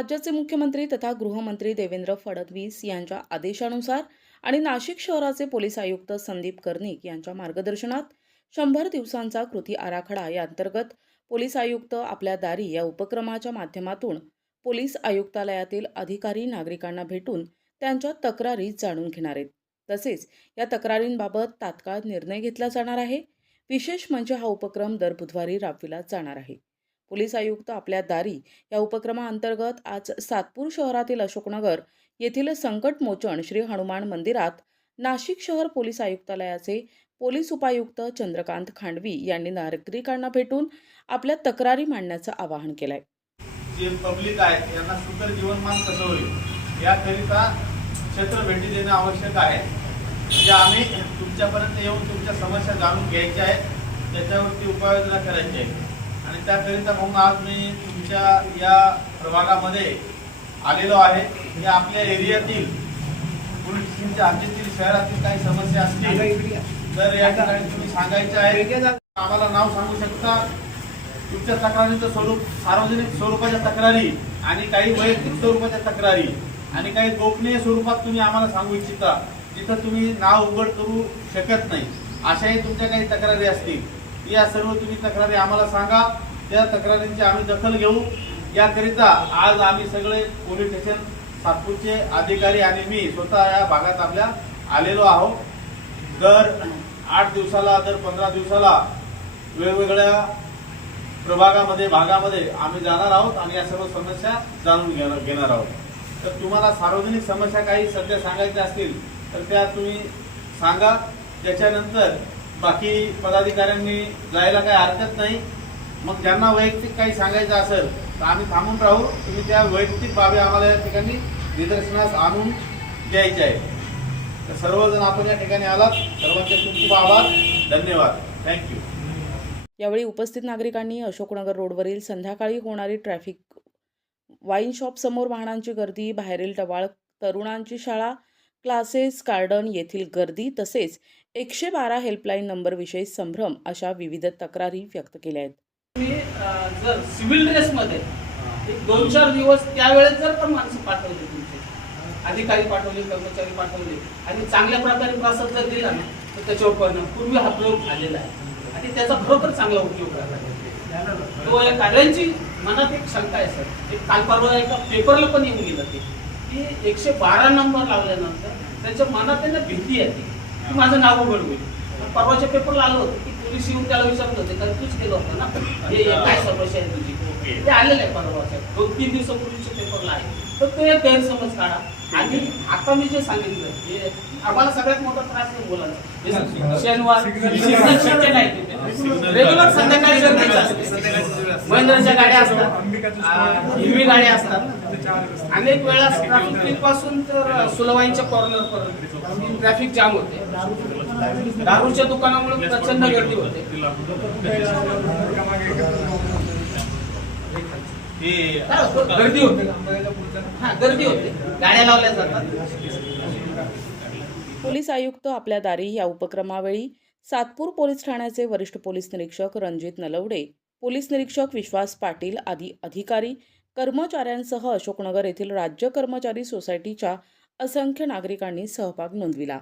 राज्याचे मुख्यमंत्री तथा गृहमंत्री देवेंद्र फडणवीस यांच्या आदेशानुसार आणि नाशिक शहराचे पोलीस आयुक्त संदीप कर्णिक यांच्या मार्गदर्शनात शंभर दिवसांचा कृती आराखडा या अंतर्गत पोलीस आयुक्त आपल्या दारी या उपक्रमाच्या माध्यमातून पोलीस आयुक्तालयातील अधिकारी नागरिकांना भेटून त्यांच्या तक्रारी जाणून घेणार आहेत. तसेच या तक्रारींबाबत तात्काळ निर्णय घेतला जाणार आहे. विशेष म्हणजे हा उपक्रम दर बुधवारी राबविला जाणार आहे. पोलीस आयुक्त आपल्या दारी या उपक्रमाअंतर्गत आज सातपूर शहरातील अशोकनगर येथील संकटमोचन श्री हनुमान मंदिरात नाशिक शहर पोलीस आयुक्तालयाचे पोलीस उपायुक्त चंद्रकांत खांडवी यांनी नागरिकांना भेटून आपल्या तक्रारी मांडण्याचं आवाहन केलंय. जे पब्लिक आहे यांना सुंदर जीवनमान कसं होईल? याकरिता क्षेत्र भेटी देणं आवश्यक आहे. म्हणजे आम्ही तुमच्यापर्यंत येऊन तुमच्या समस्या जाणून घ्यायच्या आहेत त्याच्यावरती उपाययोजना करायची आहे. आणि त्याकरिता म्हणून आज मी तुमच्या या प्रभागामध्ये आलेलो आहे. की आपल्या एरियातील पोलीस हद्दीतील शहरातील काही समस्या असतील तर या ठिकाणी तुम्ही सांगायच्या आहे आम्हाला नाव सांगू शकता. तुमच्या तक्रारीचं स्वरूप सार्वजनिक स्वरूपाच्या तक्रारी आणि काही वैयक्तिक स्वरूपाच्या तक्रारी आणि काही गोपनीय स्वरूपात तुम्ही आम्हाला सांगू इच्छिता. जिथं तुम्ही नाव उघड करू शकत नाही. अशाही तुमच्या काही तक्रारी असतील. या सर्व तुम्ही तक्रारी आम्हाला सांगा. त्या तक्रारींची आम्ही दखल घेऊ. याकरिता आज आम्ही सगळे पोलीस स्टेशन सातपूरचे अधिकारी आणि मी स्वतः या भागात आपल्या आलेलो आहोत. दर आठ दिवसाला दर पंधरा दिवसाला वेगवेगळ्या प्रभागामध्ये भागामध्ये आम्ही जाणार आहोत आणि या सर्व समस्या जाणून घेणार घेणार आहोत. तर तुम्हाला सार्वजनिक समस्या काही सध्या सांगायच्या असतील तर त्या तुम्ही सांगा. त्याच्यानंतर बाकी पदाधिकाऱ्यांनी जायला काही हरकत नाही. मग ज्यांना वैयक्तिक काही सांगायचं असेल तर आम्ही थांबून राहू. तुम्ही त्या वैयक्तिक बाबी आम्हाला या ठिकाणी निदर्शनास आणून द्यायच्या आहे तर सर्वजण आपण या ठिकाणी आलात. सर्वांचे खूप खूप आभार. धन्यवाद. थँक्यू यावेळी उपस्थित नागरिकांनी अशोकनगर रोडवरील संध्याकाळी होणारी ट्रॅफिक वाईन शॉप समोर वाहनांची गर्दी बाहेरील टवाळ तरुणांची शाळा क्लासेस गार्डन येथील गर्दी तसेच एकशे बारा हेल्पलाईन नंबरविषयी संभ्रम अशा विविध तक्रारी व्यक्त केल्या आहेत. तुम्ही अं, जर सिव्हिल ड्रेसमध्ये एक दोन चार दिवस त्यावेळेस जर पण माणसं पाठवली तुमचे अधिकारी पाठवले कर्मचारी पाठवले आणि चांगल्या प्रकारे प्रसाद जर दिला ना तर त्याच्यावर परिणाम पूर्वी हा प्रयोग झालेला आहे. आणि त्याचा खरोखर चांगला उपयोग करायला तो या कार्यांची मनात एक शंका आहे सर. एक काल परवा एका पेपरला पण येऊन गेलं ते की एकशे बारा नंबर लावल्यानंतर त्याच्या मनात त्यांना भीती येते माझं नाव उघड होईल परवाच्या पेपरला आलं होतं की पोलीस येऊन त्याला विचारत होते कारण तूच केलं होतं ना. हे काय समस्या आहे तुझी. ते आलेलं आहे परवाच्या. दोन तीन दिवसापूर्वीच्या पेपरला आहे. तर तो एक गैरसमज काढा. आणि आता मी जे सांगितलं हे आम्हाला सगळ्यात मोठा त्रास आहे मुलांचा. हे शनिवार नाही. तिथे. रेग्युलर संध्याकाळी असते महिंद्राच्या गाड्या असतात. हिरवी गाड्या असतात अनेक वेळा ट्रॅफिकपासून तर सुलवाईच्या कॉर्नर पर्यंत. ट्रॅफिक जाम होते. दारूच्या दुकानामुळे प्रचंड गर्दी होते. हे गर्दी होते. हा गर्दी होते. गाड्या लावल्या जातात. पोलीस आयुक्त आपल्या दारी या उपक्रमावेळी सातपूर पोलीस ठाण्याचे वरिष्ठ पोलीस निरीक्षक रणजित नलवडे पोलीस निरीक्षक विश्वास पाटील आदी अधिकारी कर्मचाऱ्यांसह अशोकनगर येथील राज्य कर्मचारी सोसायटीच्या असंख्य नागरिकांनी सहभाग नोंदविला.